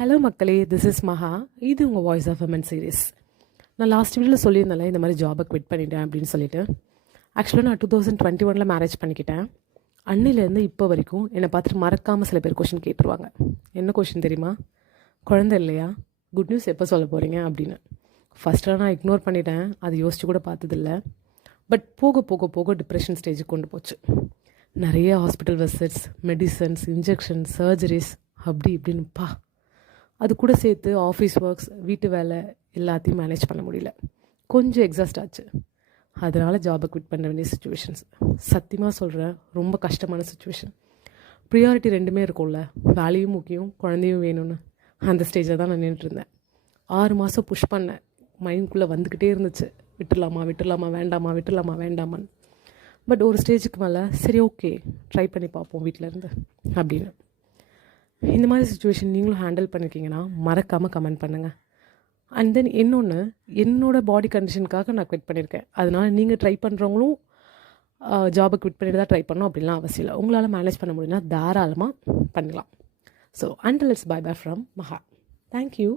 Hello மக்களே, this is மஹா. இது உங்கள் வாய்ஸ் ஆஃப் விமன் சீரிஸ். நான் லாஸ்ட் வீடியோவில் சொல்லியிருந்தேன்ல இந்த மாதிரி ஜாபை குவிட் பண்ணிட்டேன் அப்படின்னு சொல்லிட்டு. ஆக்சுவலாக நான் 2021 மேரேஜ் பண்ணிக்கிட்டேன். அன்னிலேருந்து இப்போ வரைக்கும் என்னை பார்த்துட்டு மறக்காமல் சில பேர் கொஷின் கேட்டுருவாங்க. என்ன கொஷின் தெரியுமா? குழந்தை இல்லையா, குட் நியூஸ் எப்போ சொல்ல போகிறீங்க அப்படின்னு. ஃபஸ்ட்டெலாம் நான் இக்னோர் பண்ணிட்டேன், அது யோசிச்சு கூட பார்த்ததில்ல. பட் போக போக போக டிப்ரெஷன் ஸ்டேஜுக்கு கொண்டு போச்சு. நிறைய hospital visits, medicines, injection, surgeries, அப்படி இப்படின்னுப்பா. அது கூட சேர்த்து ஆஃபீஸ் ஒர்க்ஸ், வீட்டு வேலை எல்லாத்தையும் மேனேஜ் பண்ண முடியல. கொஞ்சம் எக்ஸாஸ்ட் ஆச்சு. அதனால் ஜாபை குவிட் பண்ண வேண்டிய சுச்சுவேஷன்ஸ். சத்தியமாக சொல்கிறேன், ரொம்ப கஷ்டமான சுச்சுவேஷன். ப்ரியாரிட்டி ரெண்டுமே இருக்கும்ல, வேலையும் முக்கியம், குழந்தையும் வேணும்னு. அந்த ஸ்டேஜில் தான் நான் நின்றுட்டுருந்தேன். 6 மாதம் புஷ் பண்ணேன். மைண்ட்குள்ளே வந்துக்கிட்டே இருந்துச்சு, விட்டுடலாமா வேண்டாமான்னு. பட் ஒரு ஸ்டேஜுக்கு மேலே சரி ஓகே ட்ரை பண்ணி பார்ப்போம் வீட்டிலேருந்து அப்படின்னு. இந்த மாதிரி சுச்சுவேஷன் நீங்களும் ஹேண்டில் பண்ணியிருக்கீங்கன்னா மறக்காமல் கமெண்ட் பண்ணுங்கள். அண்ட் தென் இன்னொன்று, என்னோடய பாடி கண்டிஷனுக்காக நான் குவிட் பண்ணியிருக்கேன். அதனால் நீங்கள் ட்ரை பண்ணுறவங்களும் ஜாபை குவிட் பண்ணிட்டு தான் ட்ரை பண்ணணும் அப்படின்லாம் அவசியம் இல்லை. உங்களால் மேனேஜ் பண்ண முடியும்னா தாராளமாக பண்ணலாம். So until it's by from Maha. Thank you.